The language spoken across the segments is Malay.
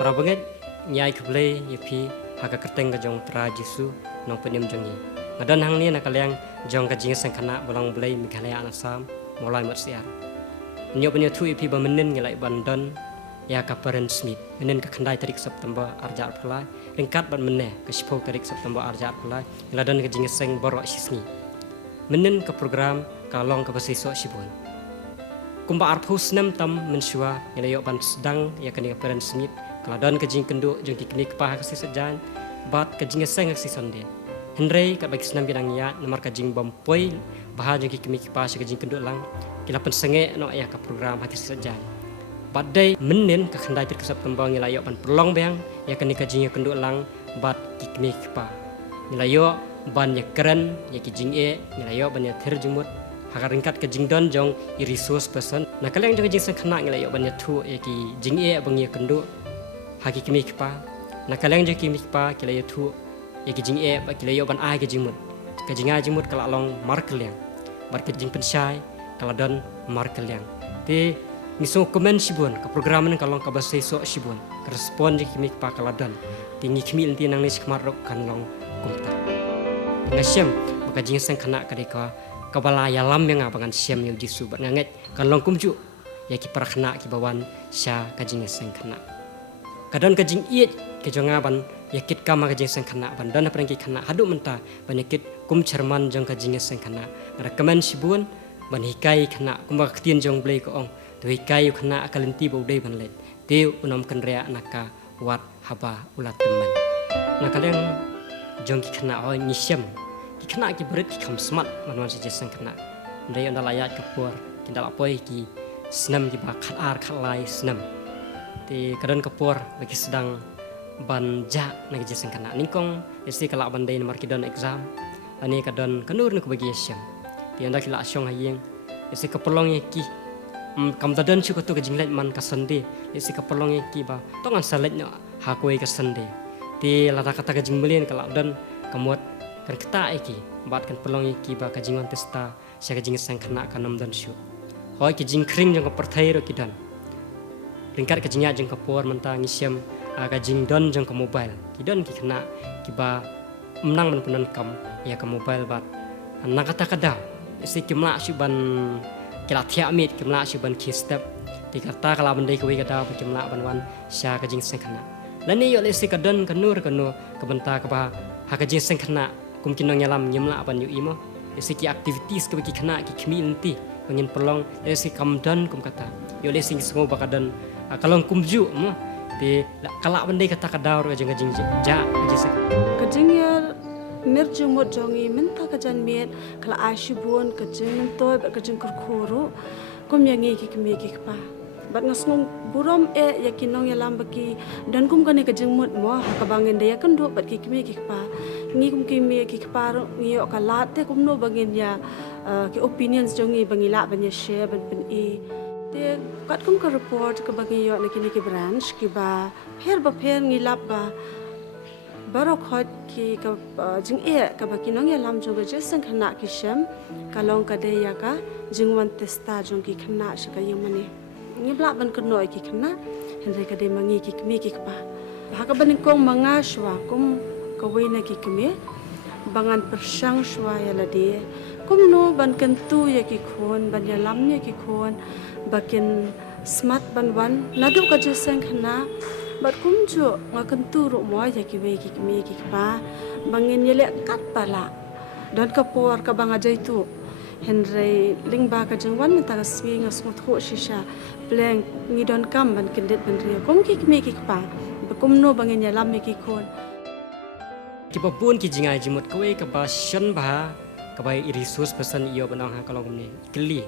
Marabanget nyai keble yapi haka kerteng ka jong tra Jesu nong penyem jongi. Ngadan hang ni nakaliang jong ka jing sangkana balang belai Meghalaya anasam mulai mersiar. Nyop nya tu yapi bamenin ngilai bandon ya ka peren Smith. Menen ka khandai tarik September arjar pulai. Ringkat ban meneh ka 10 tarik September arjar pulai. Ngadan ka jing seng borok sisni. Menen ka program kalong ka basiso sibun. Kumba arpus nem tam mensua ngilai ban sedang ya ka peren Smith. Keladon kejing kenduk jeng kiknik pah kasi sejan bat kejing seng kasi sonde. Henry kat bagi senam bidang ya nomor kejing bompoi bah jeng kiknik pah kejing kenduk lang kila pensenge no ya ka program hati sejan. Bat day menin ka khandai tir September ngilayo ban perlong bang ya kini kejing kenduk lang bat kiknik pah. Ngilayo ban ya keren ya kejing ngilayo ban ya terjumut hakar ringkat kejing don jong i resource person. Nah kalian jeng kejing seng kena ngilayo ban ya tu ya ki jing bang ya kenduk haki kimi kipa nakaliang je kimi kipa kila tu ya kijing ba kila yo ban ai kijimut kajinga jimut kala long markeliang bar kijing pensai kala don markeliang ti miso komen sibun ka program ni kalong ka basai so sibun ka respon je kimi kipa kala don ti ngi kimi inti nang ni skmarok kan long kumta ngasem baka jing sang kana ka deka kabala ya lam yang abangan siam yang jisu bar nganget kan long kumju ya ki parakna ki bawan sya kajing sang kana kadon kajing ke jonga ban yakit kama kajing sang kana ban dan aprang ki kana hadu menta ban yakit kum cerman jong kajing sang kana rekomen sibun ban hikai kana kumba ktien jong blei ko ong to hikai kana akalenti bodai ban let te unom kan rea naka wat haba ulat teman nakaleng jong ki kana oi nisem ki kana ki berit ki kam smart man si sang kana ndai onda layat kapur kindal apoi ki snam ki ba khalar khalai snam ti kadon kapur bagi sedang banja nagi jeseng kana ningkong isi kala bandai nomor kidon exam ani kadon kanur nak bagi asyam ti anda kila asyong hayeng isi kapolong ki kam dadan chu ko jinglet man ka sande isi kapolong ki ba tongan salet no ha koi ka sande ti lata kata ka jingbelin kala dan kamot kan keta ki bat kan polong ki ba ka jingon testa sya ka jingseng kana kanam dan syu hoi ki jingkring jong ka perthai ro kidan ringkat kejingnya jeng kapur mentang isiam kajing don jeng ke mobile kidon ki kena kiba menang ban punan kam ya ke mobile bat nang kata kada isi kimla syuban kila thia mit kimla syuban ki step ti kata kala bandai ke wi kada kimla ban wan sya kajing seng kena lani yo isi kadon kanur kanu ke benta ke ba ha kajing seng kena kum kinong nyalam nyemla ban yu imo isi ki activities ke ki kena ki khmi inti ngin pelong isi kam don kum kata yo isi semua bakadan kalau kumju ti kala bandai kata kadaur kajing kajing ja kajing kajing ya merju mod jongi menta kajan miet kala ashibun kajing mentoy kajing kurkuru kum yang ki kemi ki pa bat ngasung burom yakinong ya lambaki dan kum kani kajing mod mo kabangin dia kan do bat ki kemi ki pa ngi kum kemi ki pa ngi yo kala te kum no bangin ya ki opinions jongi bangila banya share ban te kat kum ka report ke bagi yo nakini ki branch ki ba pher ngilap ba barok hot ki ka jing ka ba kinong ya lam jo ge sang khana ki shem kalong ka de ya ka jingwan testa jong ki khana shika yamani ngi bla ban ka noi ki khana henre ka de mangi ki kmi ki ba ha ka ban kong manga shwa kum ka we na ki kmi bangan persang shwa ya la de kum no ban kan tu ya ki khon ban ya lam ya ki khon bakin smart ban wan nadu ka jeseng khana bat kumju ngakan turu mo ya ki we ki me ki pa bangin yele kat pala don ka por ka banga jaitu henry lingba ka jengwan ta ka swi ngas mut kho shisha blank ni don kam ban kindet ban ria kom ki me ki pa bakum no bangin ya lam me ki khon ki papun ki jingai jimut ko ka ba shan ba ka ba resource person iyo banang ha kalong ni kli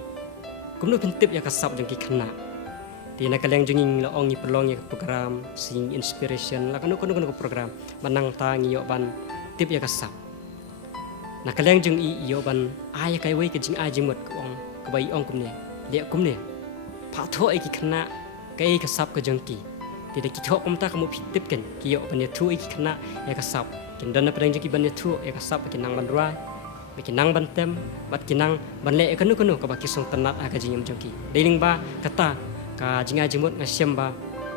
kumno pintip ya kasap jeng ki khana ti na kaleng jenging la ong ni pelong ya program sing inspiration la kanu program manang ta ngiyo ban tip ya kasap na kaleng jeng iyo ban ay kai we ke jing a jimut ko ong ka bai ong kumne le kumne pa tho ai ki khana kai kasap ka jeng ki ti de ki tho kum ta kamu pintip ken ki yo ban ya thu ai ki khana ya kasap kin dan na pedang jeng ki ban ya thu ya kasap ki nang ban rai Bikinang bantem, bat kinang banle kanu ka baki song tenat aga jingam jongki. Deling ba kata ka jinga jimut ngasiam ba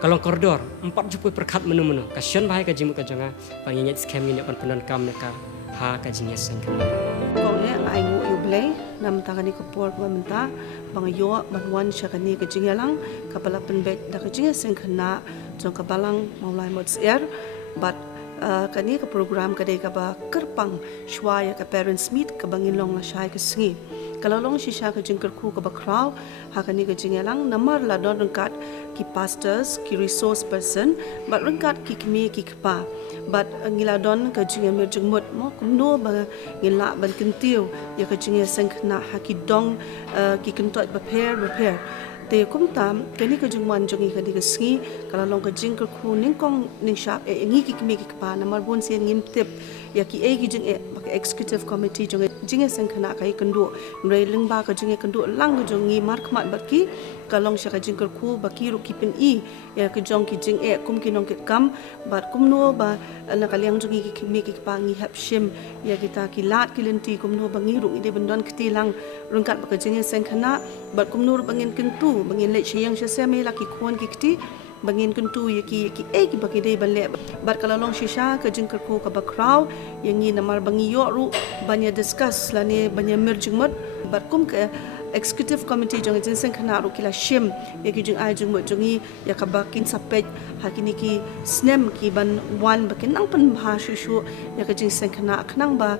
kalau koridor 40 perkat menu-menu kasian bahai ka jimu ka jonga panginget scam ni pan penon kam ka ha ka jingnya sengkana Kau ni ngai ngu yublei nam tangani ke por ba menta bang yo banwan syakani ke jingalang kapala penbet da ke jinga sengkana jong kabalang maulai mods air but kani ke program kadai ka ba kerpang shwaya ka parents meet ka bangin long la shai ke singi kalau long shisha ke jingker ku ka ba kraw ha kani ke jingalang namar la don rengkat ki pastors ki resource person but rengkat ki kmi ki kpa but ngila don ka jinga mir jingmut mo kumno ba ngila ban kentiu ya ka jinga sengkana ha ki dong ki kentot prepare te kum tam kani ka jingwan jongi ka diga singi kala long ka jingker khu ning kong ning shap ngi ki kmi ki kpa namar bon sen ngim tip ya ki ki jing executive committee jongi jinga sengkana kai kendu rei lingba ka jinga kendu lang jongi mar khmat batki kalong sha ka jingker khu baki ru kipin ya ka jong ki jing kum ki nong ki kam bat kum no ba na kaliang jongi ki kmi ki kpa ngi hap shim ya kita ki lat ki lenti kum no bangi ru ide bendon kti lang rungkat ba ka jinga sengkana bat kum no bangin kentu bangin le chiyang sha se me la ki khon ki kti bangin kentu ya ki ki bagi dei balle bat kala long shisha ka jingker ko ka bakraw yang ni namar bangi yo ru banya discuss lani banya merjingmat bat kum ka executive committee jong jinsen khana ru kila shim ya ki jing ai jing mo jongi ya ka bakin sapet hakini ki snem ki ban wan bakin nang pan bha shu ya ka jing sen khana khnang ba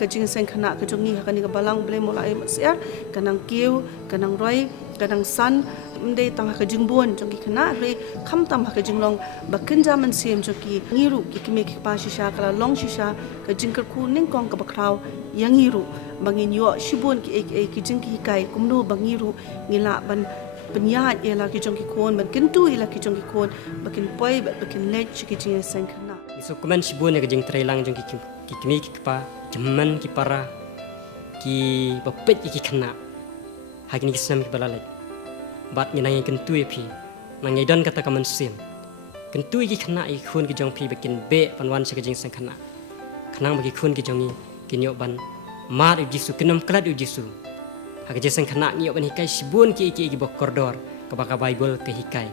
ka jing sen khana ka jongi hakani ka balang ble molai masya kanang kiu kanang roi kanang san mde tang ka jingbon jong ki khana re kham tam ka jinglong bakin jaman sim jong ki ngiru ki kime ki pa shisha kala long shisha ka jingker khu ning kong ka bakraw yang ngiru bangin yo shibon ki jing ki kai kumno bangiru ngila ban penyat ela ki jong ki kon ban kentu ela ki jong ki kon bakin poi bakin lech ki jing sengkana iso kuman shibun ya ka jing trailang jong ki kmi ki pa jaman ki para ki bapet ki khana hakini ki sam ki balalek bat ni nang kentu pi nang don kata kaman sim kentu ki khana i khun ki jong pi bakin be panwan sa ka jing sengkana khanang bagi khun ki jongi kinyo ban mar ujisu kenam klat ujisu hak jesen khana ngiyo ban hikai sibun ki bok koridor ka baka bible ke hikai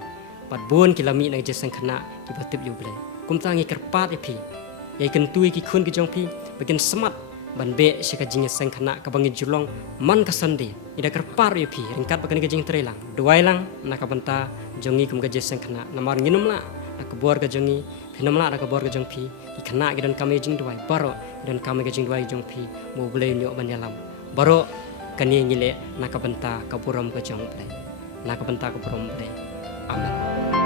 pat bon ki lami na jesen khana ki batip yu ble kum tangi kerpat epi yai kentui ki khun ki jong pi bakin semat ban be shika jinge sen khana ka bangi julong man ka sandi ida kerpar epi ringkat bakan ke jing trelang duai lang na ka banta jongi kum ka jesen khana namar nginum la na ka bor ka jongi phinam la na ka bor ka jong pi ki khana ki don kami jing duai baro dan kami ka jing duai jong pi mo ble nyo ban yalam baro kani ngile na ka banta ka buram ka jong ble na ka banta ka buram ble amen